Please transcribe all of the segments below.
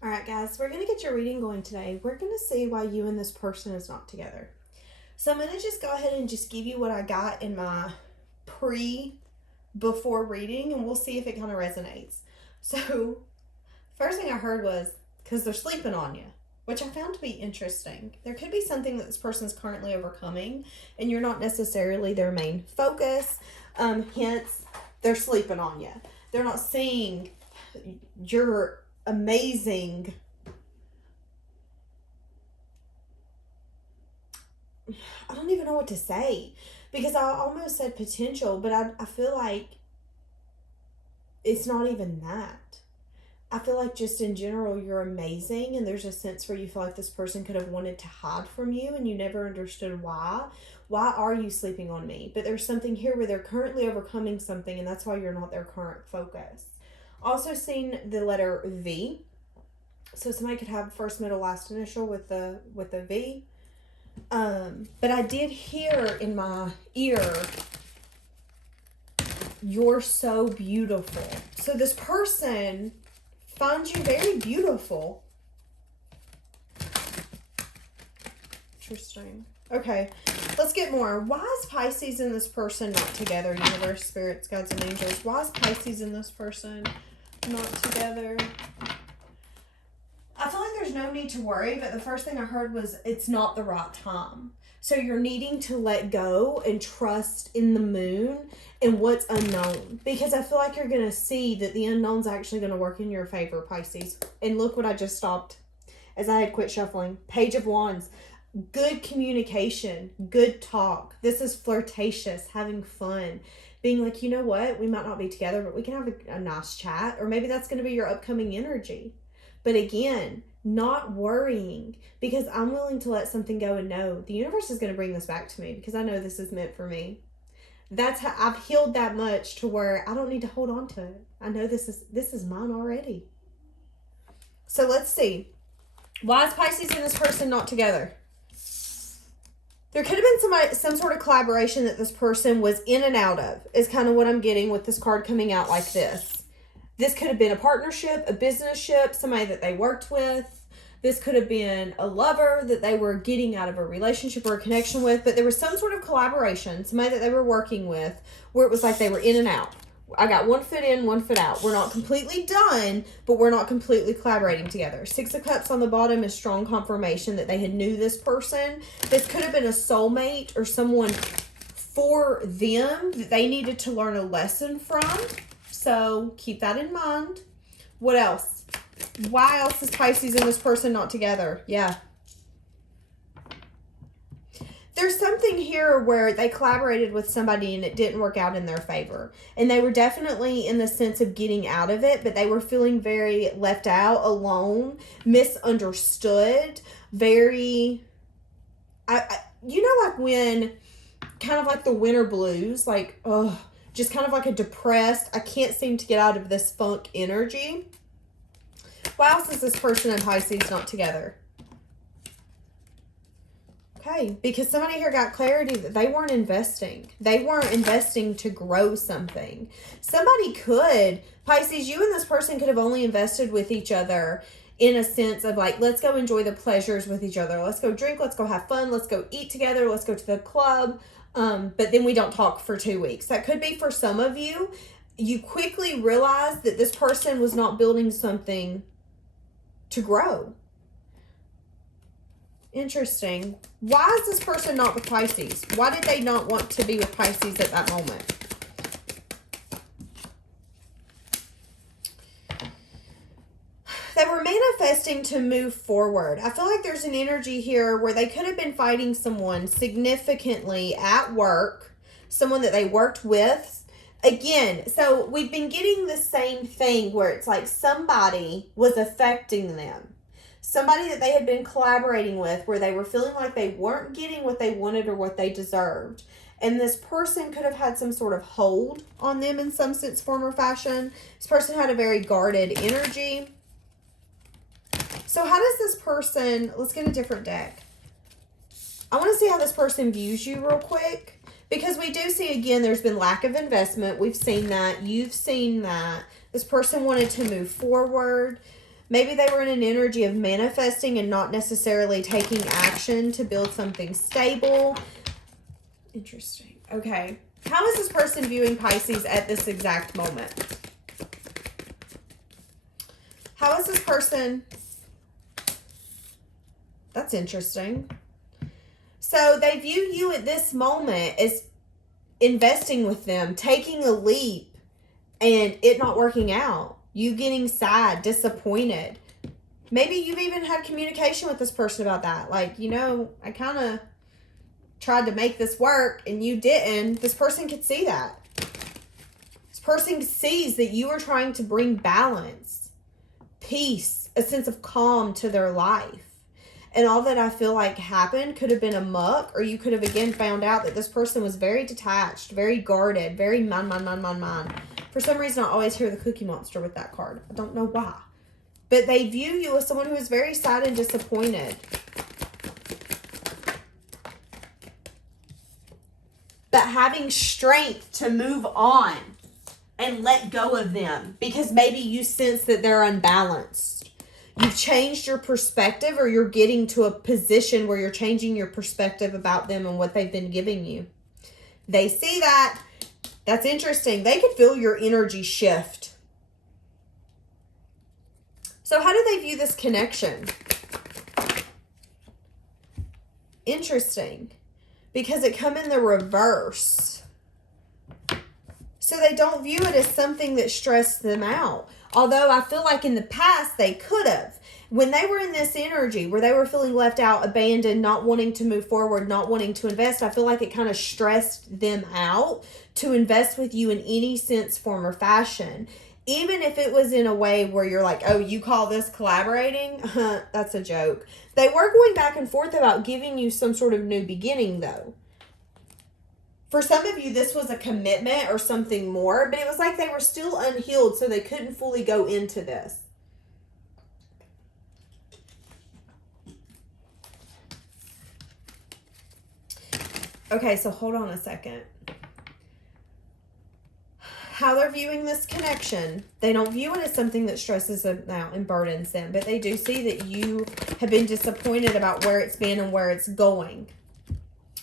All right, guys, we're going to get your reading going today. We're going to see why you and this person is not together. So I'm going to just go ahead and just give you what I got in my before reading, and we'll see if it kind of resonates. So first thing I heard was, because they're sleeping on you, which I found to be interesting. There could be something that this person's currently overcoming, and you're not necessarily their main focus. Hence, they're sleeping on you. They're not seeing your amazing, I don't even know what to say, because I almost said potential, but I feel like it's not even that. I feel like just in general, you're amazing, and there's a sense where you feel like this person could have wanted to hide from you, and you never understood why. Why are you sleeping on me? But there's something here where they're currently overcoming something, and that's why you're not their current focus. Also seen the letter V. So somebody could have first, middle, last initial with the V. But I did hear in my ear, you're so beautiful. So this person finds you very beautiful. Interesting. Okay, let's get more. Why is Pisces and this person not together? Universe, spirits, guides, and angels. Why is Pisces and this person not together? I feel like there's no need to worry, but the first thing I heard was it's not the right time. So you're needing to let go and trust in the moon and what's unknown. Because I feel like you're going to see that the unknown's actually going to work in your favor, Pisces. And look what I just stopped as I had quit shuffling. Page of Wands. Good communication. Good talk. This is flirtatious. Having fun. Being like, you know what? We might not be together, but we can have a nice chat. Or maybe that's going to be your upcoming energy. But again, not worrying, because I'm willing to let something go and know the universe is going to bring this back to me because I know this is meant for me. That's how I've healed that much to where I don't need to hold on to it. I know this is mine already. So let's see. Why is Pisces and this person not together? There could have been some sort of collaboration that this person was in and out of, is kind of what I'm getting with this card coming out like this. This could have been a partnership, a business-ship, somebody that they worked with. This could have been a lover that they were getting out of a relationship or a connection with. But there was some sort of collaboration, somebody that they were working with, where it was like they were in and out. I got one foot in, one foot out. We're not completely done, but we're not completely collaborating together. Six of Cups on the bottom is strong confirmation that they had knew this person. This could have been a soulmate or someone for them that they needed to learn a lesson from. So keep that in mind. What else? Why else is Pisces and this person not together? Yeah. There's something here where they collaborated with somebody and it didn't work out in their favor. And they were definitely in the sense of getting out of it, but they were feeling very left out, alone, misunderstood, very... you know, like when, kind of like the winter blues, like, oh, just kind of like a depressed, I can't seem to get out of this funk energy. Why else is this person and Pisces not together? Okay, because somebody here got clarity that they weren't investing. They weren't investing to grow something. Somebody could, Pisces, you and this person could have only invested with each other in a sense of like, let's go enjoy the pleasures with each other. Let's go drink, let's go have fun, let's go eat together, let's go to the club. But then we don't talk for 2 weeks. That could be for some of you. You quickly realize that this person was not building something to grow. Interesting. Why is this person not with Pisces? Why did they not want to be with Pisces at that moment? They were manifesting to move forward. I feel like there's an energy here where they could have been fighting someone significantly at work, someone that they worked with. Again, so we've been getting the same thing where it's like somebody was affecting them. Somebody that they had been collaborating with where they were feeling like they weren't getting what they wanted or what they deserved. And this person could have had some sort of hold on them in some sense, form, or fashion. This person had a very guarded energy. So how does this person, let's get a different deck. I want to see how this person views you real quick. Because we do see, again, there's been lack of investment. We've seen that. You've seen that. This person wanted to move forward. Maybe they were in an energy of manifesting and not necessarily taking action to build something stable. Interesting. Okay. How is this person viewing Pisces at this exact moment? How is this person... That's interesting. So they view you at this moment as investing with them, taking a leap, and it not working out. You getting sad, disappointed. Maybe you've even had communication with this person about that. Like, you know, I kind of tried to make this work and you didn't. This person could see that. This person sees that you are trying to bring balance, peace, a sense of calm to their life. And all that I feel like happened could have been a muck, or you could have again found out that this person was very detached, very guarded, very mine. For some reason, I always hear the Cookie Monster with that card. I don't know why. But they view you as someone who is very sad and disappointed. But having strength to move on and let go of them, because maybe you sense that they're unbalanced. You've changed your perspective, or you're getting to a position where you're changing your perspective about them and what they've been giving you. They see that. That's interesting. They could feel your energy shift. So how do they view this connection? Interesting. Because it come in the reverse. So they don't view it as something that stressed them out. Although I feel like in the past they could have. When they were in this energy where they were feeling left out, abandoned, not wanting to move forward, not wanting to invest, I feel like it kind of stressed them out to invest with you in any sense, form, or fashion. Even if it was in a way where you're like, oh, you call this collaborating? That's a joke. They were going back and forth about giving you some sort of new beginning, though. For some of you, this was a commitment or something more, but it was like they were still unhealed, so they couldn't fully go into this. Okay, so hold on a second. How they're viewing this connection, they don't view it as something that stresses them out and burdens them, but they do see that you have been disappointed about where it's been and where it's going.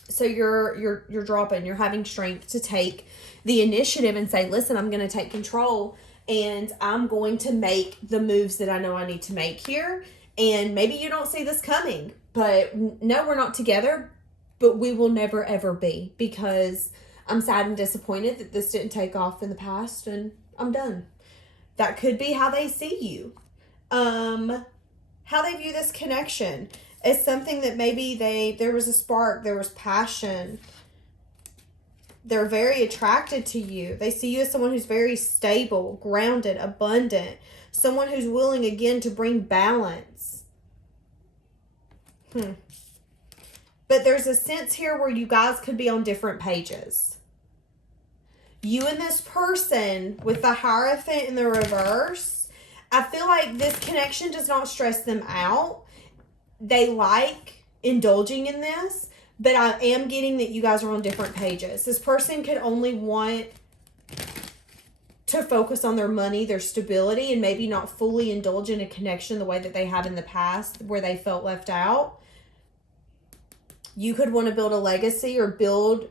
So you're dropping, you're having strength to take the initiative and say, listen, I'm going to take control and I'm going to make the moves that I know I need to make here. And maybe you don't see this coming, but no, we're not together, but we will never ever be, because I'm sad and disappointed that this didn't take off in the past and I'm done. That could be how they see you. How they view this connection. It's something that maybe there was a spark, there was passion. They're very attracted to you. They see you as someone who's very stable, grounded, abundant. Someone who's willing, again, to bring balance. But there's a sense here where you guys could be on different pages. You and this person with the Hierophant in the reverse, I feel like this connection does not stress them out. They like indulging in this, but I am getting that you guys are on different pages. This person could only want to focus on their money, their stability, and maybe not fully indulge in a connection the way that they have in the past where they felt left out. You could want to build a legacy or build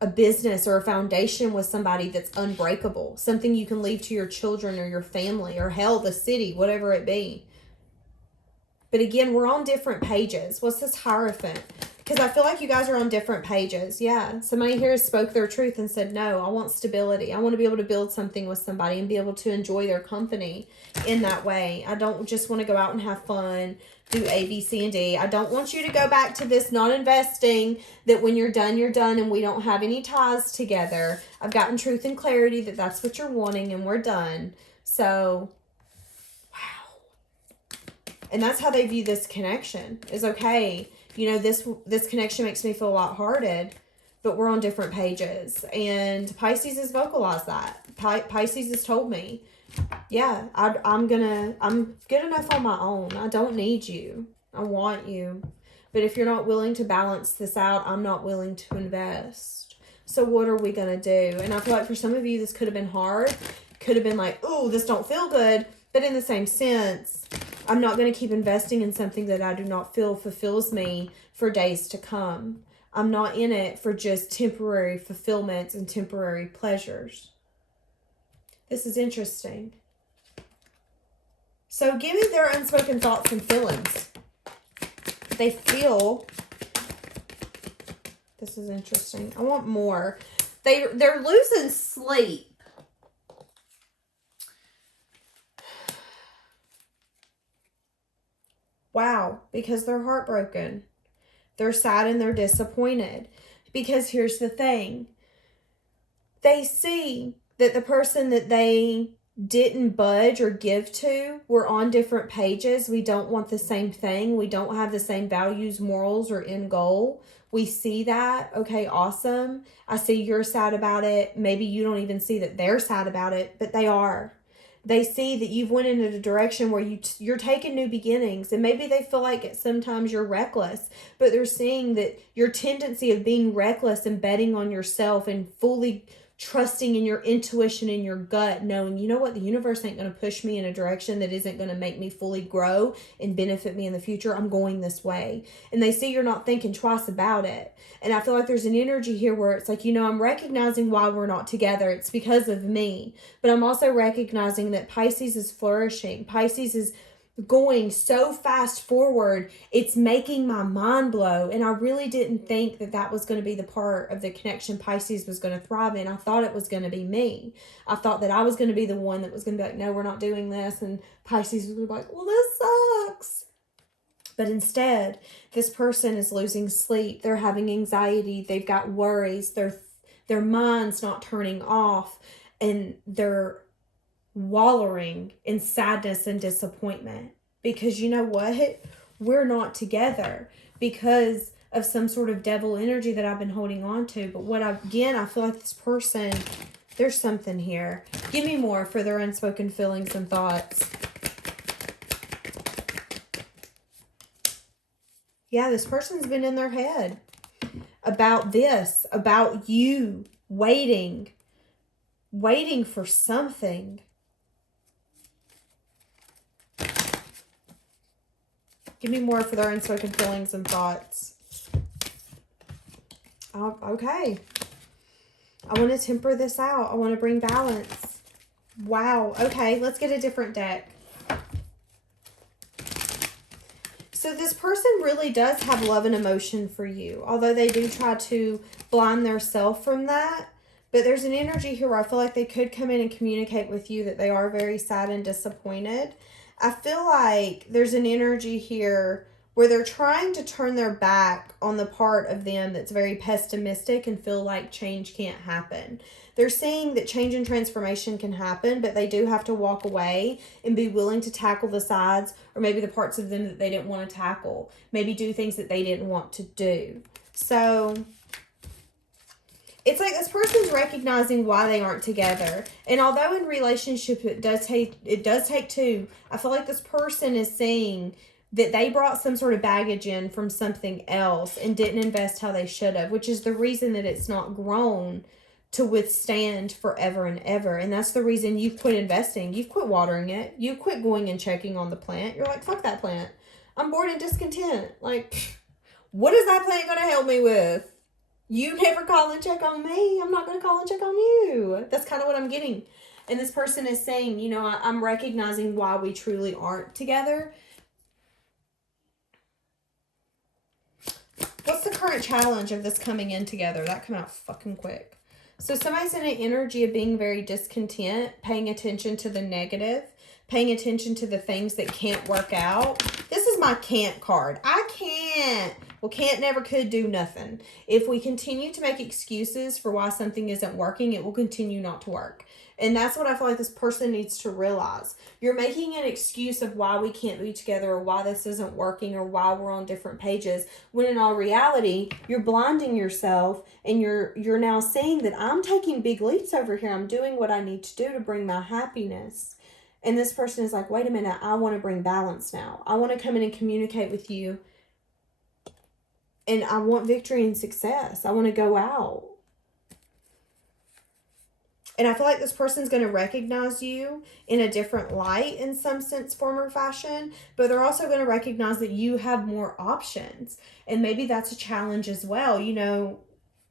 a business or a foundation with somebody that's unbreakable. Something you can leave to your children or your family or hell, the city, whatever it be. But again, we're on different pages. What's this Hierophant? Because I feel like you guys are on different pages. Yeah, somebody here spoke their truth and said, no, I want stability. I want to be able to build something with somebody and be able to enjoy their company in that way. I don't just want to go out and have fun, do A, B, C, and D. I don't want you to go back to this not investing, that when you're done, and we don't have any ties together. I've gotten truth and clarity that that's what you're wanting and we're done. So... And that's how they view this connection. Is okay, you know, this connection makes me feel lighthearted, but we're on different pages. And Pisces has vocalized that. Pisces has told me, yeah, I'm good enough on my own. I don't need you. I want you. But if you're not willing to balance this out, I'm not willing to invest. So what are we going to do? And I feel like for some of you, this could have been hard. Could have been like, oh, this don't feel good. But in the same sense, I'm not going to keep investing in something that I do not feel fulfills me for days to come. I'm not in it for just temporary fulfillments and temporary pleasures. This is interesting. So give me their unspoken thoughts and feelings. They feel... This is interesting. I want more. They're losing sleep. Wow, because they're heartbroken. They're sad and they're disappointed. Because here's the thing. They see that the person that they didn't budge or give to, we're on different pages. We don't want the same thing. We don't have the same values, morals, or end goal. We see that. Okay, awesome. I see you're sad about it. Maybe you don't even see that they're sad about it, but they are. They see that you've went in a direction where you're taking new beginnings, and maybe they feel like sometimes you're reckless, but they're seeing that your tendency of being reckless and betting on yourself and fully trusting in your intuition and your gut, knowing, you know what, the universe ain't going to push me in a direction that isn't going to make me fully grow and benefit me in the future. I'm going this way. And they see you're not thinking twice about it. And I feel like there's an energy here where it's like, you know, I'm recognizing why we're not together. It's because of me. But I'm also recognizing that Pisces is flourishing. Pisces is going so fast forward, it's making my mind blow. And I really didn't think that that was going to be the part of the connection Pisces was going to thrive in. I thought it was going to be me. I thought that I was going to be the one that was going to be like, no, we're not doing this. And Pisces was going to be like, well, this sucks. But instead, this person is losing sleep. They're having anxiety. They've got worries. Their mind's not turning off. And they're wallowing in sadness and disappointment. Because you know what? We're not together because of some sort of devil energy that I've been holding on to. But I feel like this person, there's something here. Give me more for their unspoken feelings and thoughts. Yeah, this person's been in their head about this, about you waiting for something. Give me more for their unspoken feelings and thoughts. Okay. I want to temper this out. I want to bring balance. Wow. Okay, let's get a different deck. So this person really does have love and emotion for you, although they do try to blind themselves from that. But there's an energy here where I feel like they could come in and communicate with you that they are very sad and disappointed. I feel like there's an energy here where they're trying to turn their back on the part of them that's very pessimistic and feel like change can't happen. They're seeing that change and transformation can happen, but they do have to walk away and be willing to tackle the sides or maybe the parts of them that they didn't want to tackle. Maybe do things that they didn't want to do. So it's like this person's recognizing why they aren't together. And although in relationship it does take two, I feel like this person is seeing that they brought some sort of baggage in from something else and didn't invest how they should have, which is the reason that it's not grown to withstand forever and ever. And that's the reason you've quit investing. You've quit watering it. You quit going and checking on the plant. You're like, fuck that plant. I'm bored and discontent. Like, what is that plant going to help me with? You never call and check on me. I'm not going to call and check on you. That's kind of what I'm getting. And this person is saying, you know, I'm recognizing why we truly aren't together. What's the current challenge of this coming in together? That came out fucking quick. So somebody's in an energy of being very discontent, paying attention to the negative, paying attention to the things that can't work out. This is my can't card. I can't. Well, can't, never, could, do nothing. If we continue to make excuses for why something isn't working, it will continue not to work. And that's what I feel like this person needs to realize. You're making an excuse of why we can't be together or why this isn't working or why we're on different pages, when in all reality, you're blinding yourself and you're now saying that I'm taking big leaps over here. I'm doing what I need to do to bring my happiness. And this person is like, wait a minute, I want to bring balance now. I want to come in and communicate with you. And I want victory and success. I want to go out. And I feel like this person's going to recognize you in a different light in some sense, form, or fashion. But they're also going to recognize that you have more options. And maybe that's a challenge as well. You know,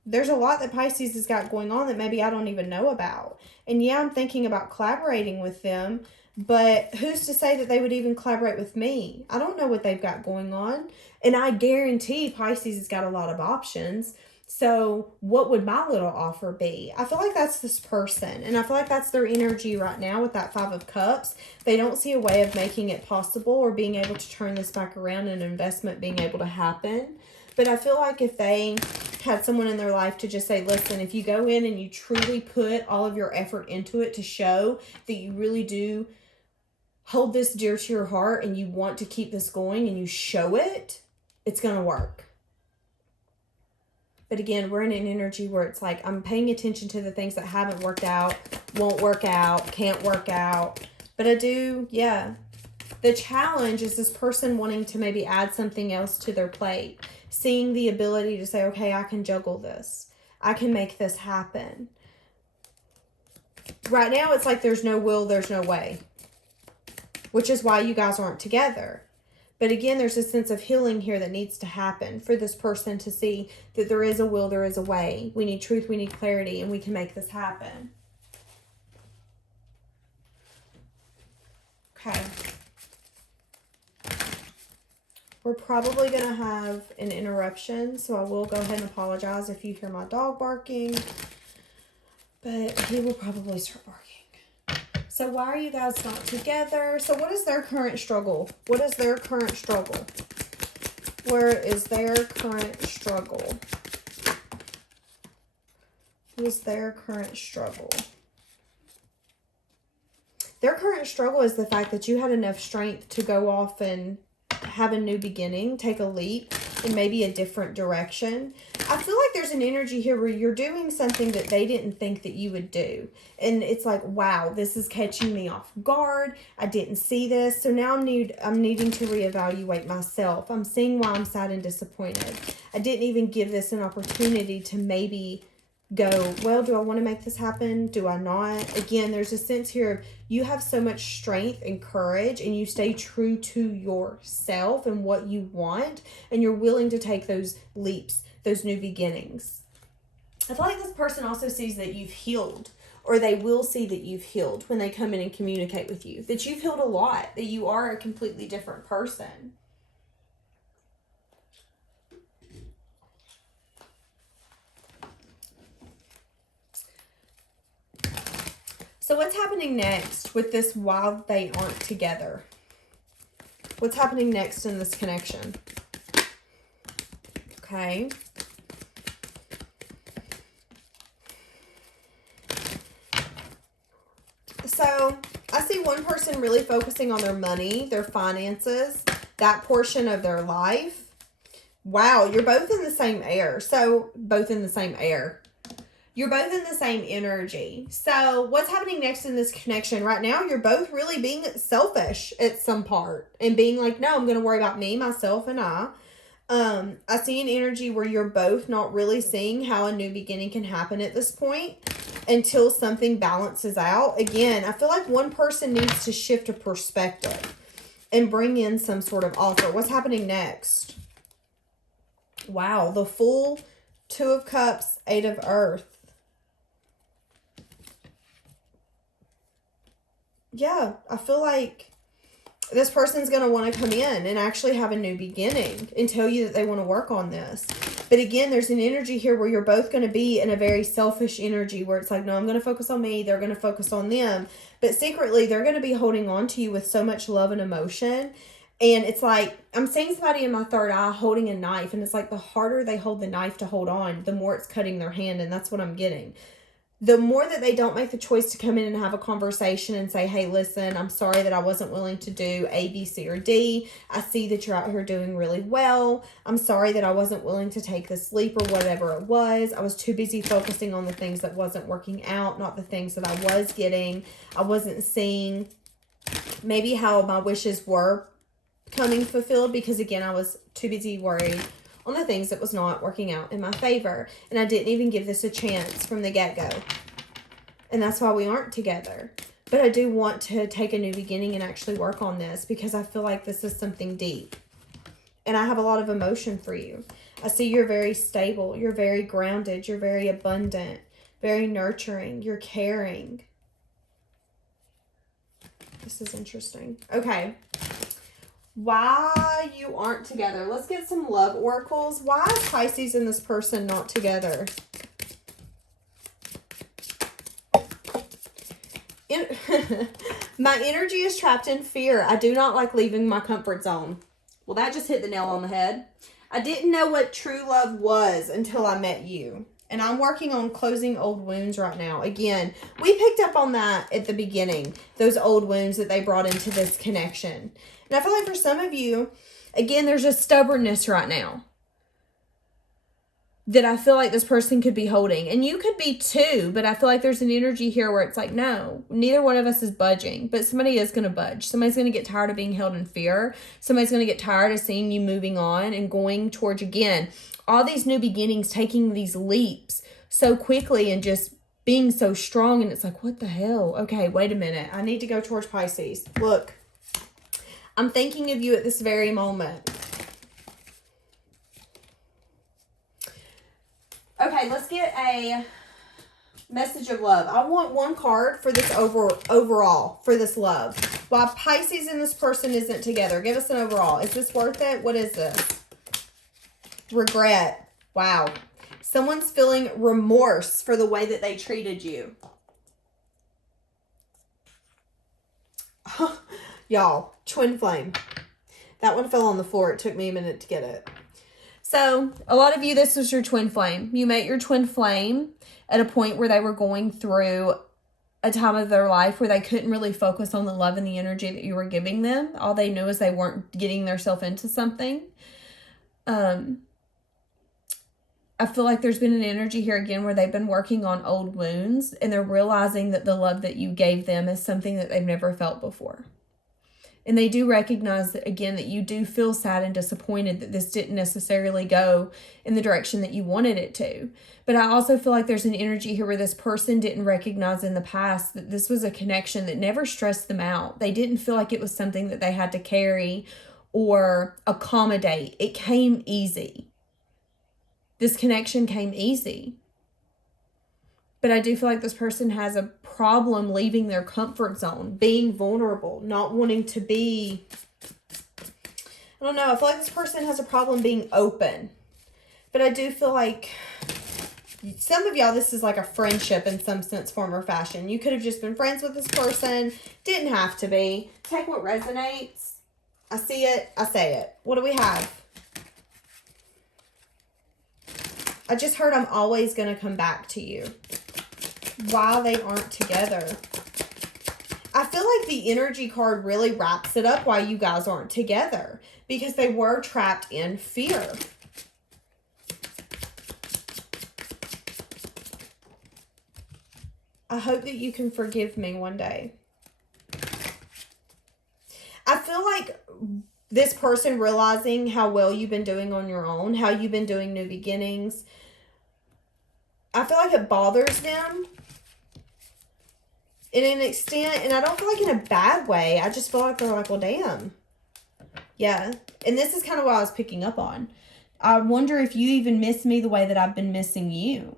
there's a lot that Pisces has got going on that maybe I don't even know about. And yeah, I'm thinking about collaborating with them. But who's to say that they would even collaborate with me? I don't know what they've got going on. And I guarantee Pisces has got a lot of options. So what would my little offer be? I feel like that's this person. And I feel like that's their energy right now with that Five of Cups. They don't see a way of making it possible or being able to turn this back around and investment being able to happen. But I feel like if they had someone in their life to just say, listen, if you go in and you truly put all of your effort into it to show that you really do hold this dear to your heart and you want to keep this going and you show it, it's going to work. But again, we're in an energy where it's like I'm paying attention to the things that haven't worked out, won't work out, can't work out. But I do, yeah. The challenge is this person wanting to maybe add something else to their plate. Seeing the ability to say, okay, I can juggle this. I can make this happen. Right now, it's like there's no will, there's no way. Which is why you guys aren't together. But again, there's a sense of healing here that needs to happen for this person to see that there is a will, there is a way. We need truth, we need clarity, and we can make this happen. Okay. We're probably going to have an interruption, so I will go ahead and apologize if you hear my dog barking. But he will probably start barking. So why are you guys not together? So what is their current struggle? What is their current struggle? Where is their current struggle? What is their current struggle? Their current struggle is the fact that you had enough strength to go off and have a new beginning, take a leap in maybe a different direction. I feel like there's an energy here where you're doing something that they didn't think that you would do. And it's like, wow, this is catching me off guard. I didn't see this. So now I'm needing to reevaluate myself. I'm seeing why I'm sad and disappointed. I didn't even give this an opportunity to maybe go, well, do I want to make this happen? Do I not? Again, there's a sense here of you have so much strength and courage and you stay true to yourself and what you want, and you're willing to take those leaps, those new beginnings. I feel like this person also sees that you've healed, or they will see that you've healed when they come in and communicate with you, that you've healed a lot, that you are a completely different person. So what's happening next with this while they aren't together? What's happening next in this connection? Okay. So I see one person really focusing on their money, their finances, that portion of their life. Wow, you're both in the same air. So both in the same air. You're both in the same energy. So what's happening next in this connection? Right now, you're both really being selfish at some part and being like, no, I'm going to worry about me, myself, and I. I see an energy where you're both not really seeing how a new beginning can happen at this point until something balances out. Again, I feel like one person needs to shift a perspective and bring in some sort of offer. What's happening next? Wow, the Fool, Two of Cups, Eight of Earth. Yeah, I feel like this person's going to want to come in and actually have a new beginning and tell you that they want to work on this. But again, there's an energy here where you're both going to be in a very selfish energy where it's like, no, I'm going to focus on me. They're going to focus on them. But secretly, they're going to be holding on to you with so much love and emotion. And it's like, I'm seeing somebody in my third eye holding a knife. And it's like the harder they hold the knife to hold on, the more it's cutting their hand. And that's what I'm getting. The more that they don't make the choice to come in and have a conversation and say, hey, listen, I'm sorry that I wasn't willing to do A, B, C, or D. I see that you're out here doing really well. I'm sorry that I wasn't willing to take this leap or whatever it was. I was too busy focusing on the things that wasn't working out, not the things that I was getting. I wasn't seeing maybe how my wishes were coming fulfilled because, again, I was too busy worried on the things that was not working out in my favor. And I didn't even give this a chance from the get-go. And that's why we aren't together. But I do want to take a new beginning and actually work on this because I feel like this is something deep. And I have a lot of emotion for you. I see you're very stable. You're very grounded. You're very abundant, very nurturing. You're caring. This is interesting. Okay. Why you aren't together. Let's get some love oracles. Why is Pisces and this person not together? My energy is trapped in fear. I do not like leaving my comfort zone. Well, that just hit the nail on the head. I didn't know what true love was until I met you. And I'm working on closing old wounds right now. Again, we picked up on that at the beginning. Those old wounds that they brought into this connection. And I feel like for some of you, again, there's a stubbornness right now that I feel like this person could be holding. And you could be too, but I feel like there's an energy here where it's like, no, neither one of us is budging. But somebody is going to budge. Somebody's going to get tired of being held in fear. Somebody's going to get tired of seeing you moving on and going towards, again, all these new beginnings, taking these leaps so quickly and just being so strong. And it's like, what the hell? Okay, wait a minute. I need to go towards Pisces. Look, I'm thinking of you at this very moment. Okay, let's get a message of love. I want one card for this overall, for this love. Why Pisces and this person isn't together. Give us an overall. Is this worth it? What is this? Regret. Wow. Someone's feeling remorse for the way that they treated you. Y'all, twin flame. That one fell on the floor. It took me a minute to get it. So, a lot of you, this was your twin flame. You met your twin flame at a point where they were going through a time of their life where they couldn't really focus on the love and the energy that you were giving them. All they knew is they weren't getting themselves into something. I feel like there's been an energy here again where they've been working on old wounds and they're realizing that the love that you gave them is something that they've never felt before. And they do recognize that, again, that you do feel sad and disappointed that this didn't necessarily go in the direction that you wanted it to. But I also feel like there's an energy here where this person didn't recognize in the past that this was a connection that never stressed them out. They didn't feel like it was something that they had to carry or accommodate. It came easy. This connection came easy. But I do feel like this person has a problem leaving their comfort zone, being vulnerable, not wanting to be, I don't know, I feel like this person has a problem being open. But I do feel like some of y'all, this is like a friendship in some sense, form, or fashion. You could have just been friends with this person. Didn't have to be. Take what resonates. I see it. I say it. What do we have? I just heard I'm always going to come back to you. Why they aren't together. I feel like the energy card really wraps it up why you guys aren't together. Because they were trapped in fear. I hope that you can forgive me one day. I feel like this person realizing how well you've been doing on your own, how you've been doing new beginnings, I feel like it bothers them. In an extent, and I don't feel like in a bad way. I just feel like they're like, well, damn. Yeah. And this is kind of what I was picking up on. I wonder if you even miss me the way that I've been missing you.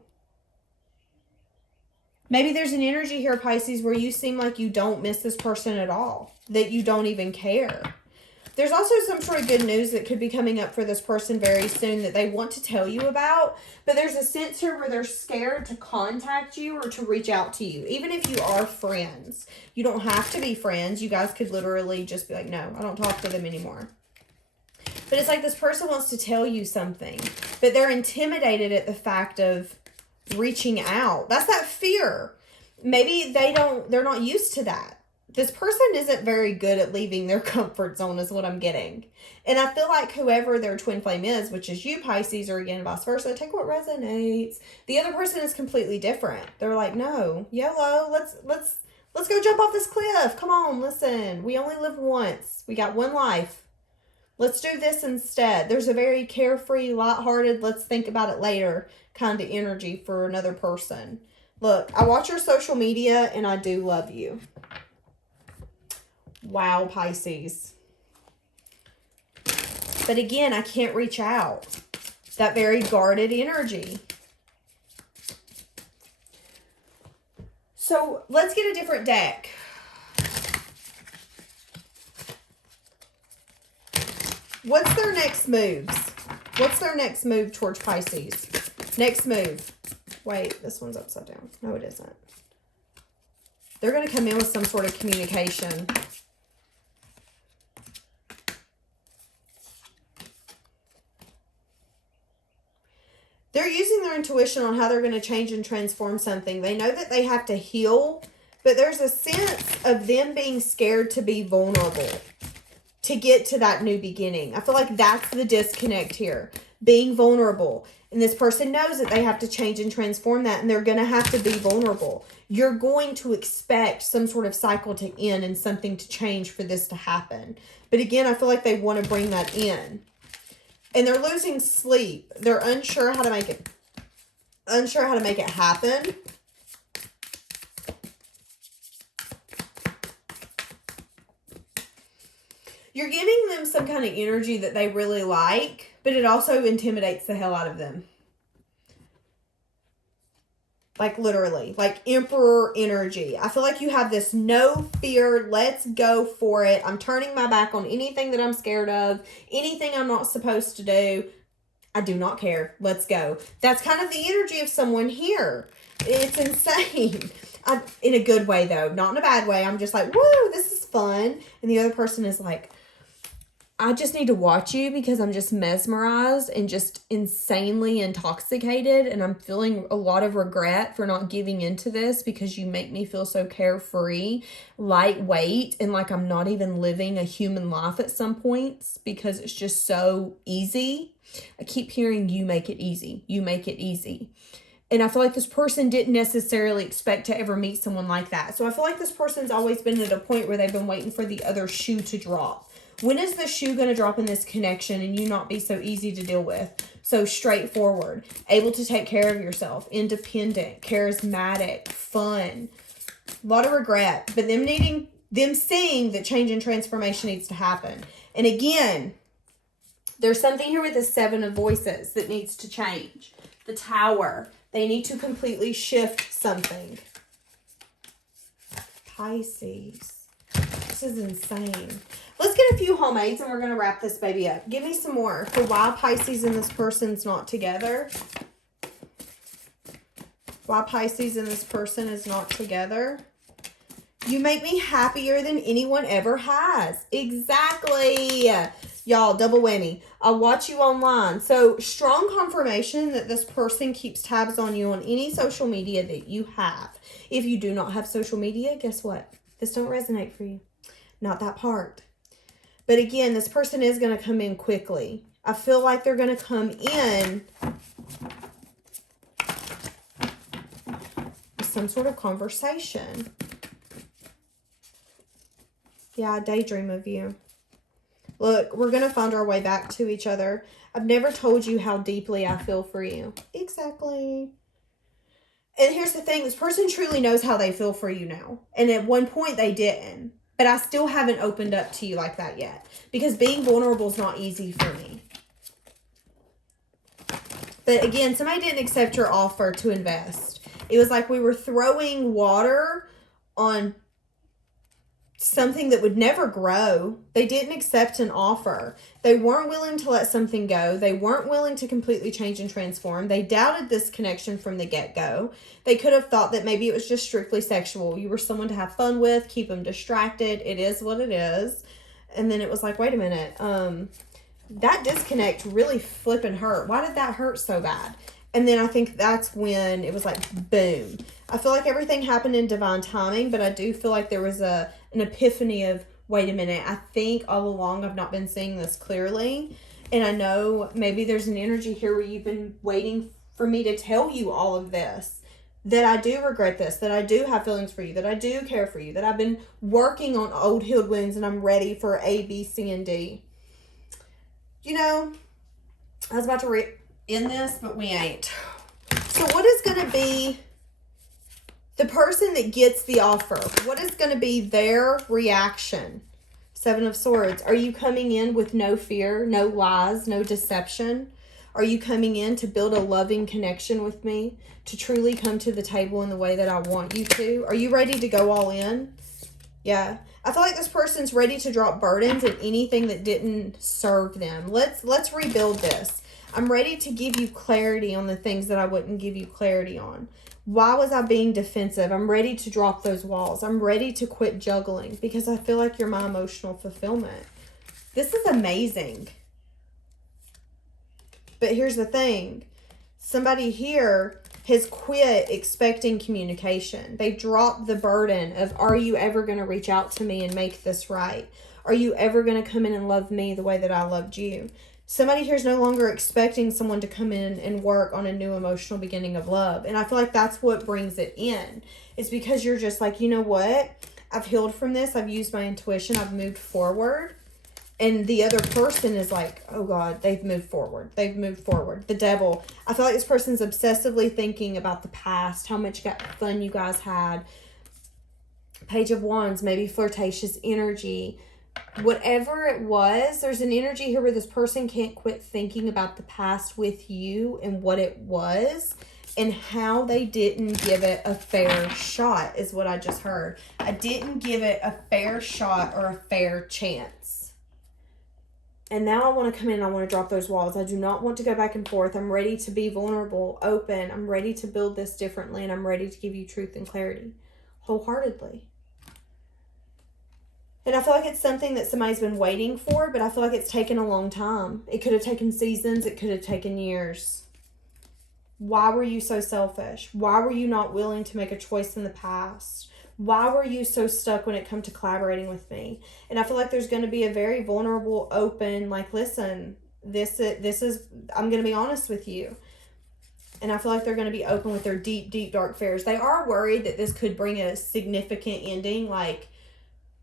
Maybe there's an energy here, Pisces, where you seem like you don't miss this person at all. That you don't even care. There's also some sort of good news that could be coming up for this person very soon that they want to tell you about. But there's a sense here where they're scared to contact you or to reach out to you. Even if you are friends. You don't have to be friends. You guys could literally just be like, no, I don't talk to them anymore. But it's like this person wants to tell you something. But they're intimidated at the fact of reaching out. That's that fear. Maybe they're not used to that. This person isn't very good at leaving their comfort zone is what I'm getting. And I feel like whoever their twin flame is, which is you, Pisces, or again, vice versa, take what resonates. The other person is completely different. They're like, no, YOLO, let's go jump off this cliff. Come on, listen. We only live once. We got one life. Let's do this instead. There's a very carefree, lighthearted, let's think about it later kind of energy for another person. Look, I watch your social media and I do love you. Wow, Pisces. But again, I can't reach out. That very guarded energy. So let's get a different deck. What's their next moves? What's their next move towards Pisces? Next move. Wait, this one's upside down. No, it isn't. They're going to come in with some sort of communication. They're using their intuition on how they're going to change and transform something. They know that they have to heal, but there's a sense of them being scared to be vulnerable to get to that new beginning. I feel like that's the disconnect here. Being vulnerable. And this person knows that they have to change and transform that, and they're going to have to be vulnerable. You're going to expect some sort of cycle to end and something to change for this to happen. But again, I feel like they want to bring that in. And they're losing sleep. They're unsure how to make it happen. You're giving them some kind of energy that they really like, but it also intimidates the hell out of them. Like literally, like emperor energy. I feel like you have this no fear, let's go for it. I'm turning my back on anything that I'm scared of, anything I'm not supposed to do. I do not care. Let's go. That's kind of the energy of someone here. It's insane. In a good way though, not in a bad way. I'm just like, woo, this is fun. And the other person is like, I just need to watch you because I'm just mesmerized and just insanely intoxicated. And I'm feeling a lot of regret for not giving into this because you make me feel so carefree, lightweight, and like I'm not even living a human life at some points because it's just so easy. I keep hearing you make it easy. You make it easy. And I feel like this person didn't necessarily expect to ever meet someone like that. So I feel like this person's always been at a point where they've been waiting for the other shoe to drop. When is the shoe going to drop in this connection and you not be so easy to deal with? So straightforward, able to take care of yourself, independent, charismatic, fun. A lot of regret, but them seeing that change and transformation needs to happen. And again, there's something here with the 7 of voices that needs to change. The Tower. They need to completely shift something. Pisces. This is insane. Let's get a few homemades and we're going to wrap this baby up. Give me some more for why Pisces and this person's not together. Why Pisces and this person is not together. You make me happier than anyone ever has. Exactly. Y'all, double whammy. I'll watch you online. So strong confirmation that this person keeps tabs on you on any social media that you have. If you do not have social media, guess what? This don't resonate for you. Not that part. But again, this person is going to come in quickly. I feel like they're going to come in with some sort of conversation. Yeah, I daydream of you. Look, we're going to find our way back to each other. I've never told you how deeply I feel for you. Exactly. And here's the thing. This person truly knows how they feel for you now. And at one point they didn't. But I still haven't opened up to you like that yet. Because being vulnerable is not easy for me. But again, somebody didn't accept your offer to invest. It was like we were throwing water on something that would never grow. They didn't accept an offer. They weren't willing to let something go. They weren't willing to completely change and transform. They doubted this connection from the get-go. They could have thought that maybe it was just strictly sexual. You were someone to have fun with, keep them distracted. It is what it is. And then it was like, wait a minute. That disconnect really flipping hurt. Why did that hurt so bad? And then I think that's when it was like, boom. I feel like everything happened in divine timing, but I do feel like there was an epiphany of, wait a minute, I think all along I've not been seeing this clearly. And I know maybe there's an energy here where you've been waiting for me to tell you all of this. That I do regret this, that I do have feelings for you, that I do care for you, that I've been working on old healed wounds and I'm ready for A, B, C, and D. You know, I was about to end this, but we ain't. So what is going to be The person that gets the offer, what is going to be their reaction? 7 of Swords. Are you coming in with no fear, no lies, no deception? Are you coming in to build a loving connection with me? To truly come to the table in the way that I want you to? Are you ready to go all in? Yeah. I feel like this person's ready to drop burdens and anything that didn't serve them. Let's rebuild this. I'm ready to give you clarity on the things that I wouldn't give you clarity on. Why was I being defensive? I'm ready to drop those walls. I'm ready to quit juggling because I feel like you're my emotional fulfillment. This is amazing. But here's the thing. Somebody here has quit expecting communication. They dropped the burden of, are you ever going to reach out to me and make this right? Are you ever going to come in and love me the way that I loved you? Somebody here is no longer expecting someone to come in and work on a new emotional beginning of love. And I feel like that's what brings it in. It's because you're just like, you know what? I've healed from this. I've used my intuition. I've moved forward. And the other person is like, oh God, they've moved forward. They've moved forward. The Devil. I feel like this person's obsessively thinking about the past, how much fun you guys had. Page of Wands, maybe flirtatious energy. Whatever it was, there's an energy here where this person can't quit thinking about the past with you and what it was and how they didn't give it a fair shot is what I just heard. I didn't give it a fair shot or a fair chance. And now I want to come in and I want to drop those walls. I do not want to go back and forth. I'm ready to be vulnerable, open. I'm ready to build this differently, and I'm ready to give you truth and clarity wholeheartedly. And I feel like it's something that somebody's been waiting for, but I feel like it's taken a long time. It could have taken seasons. It could have taken years. Why were you so selfish? Why were you not willing to make a choice in the past? Why were you so stuck when it comes to collaborating with me? And I feel like there's going to be a very vulnerable, open, like, listen, this is, I'm going to be honest with you. And I feel like they're going to be open with their deep, deep, dark fears. They are worried that this could bring a significant ending, like,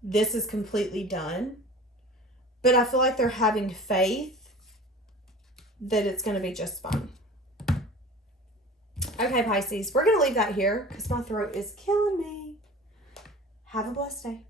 this is completely done. But I feel like they're having faith that it's going to be just fine. Okay, Pisces, we're going to leave that here because my throat is killing me. Have a blessed day.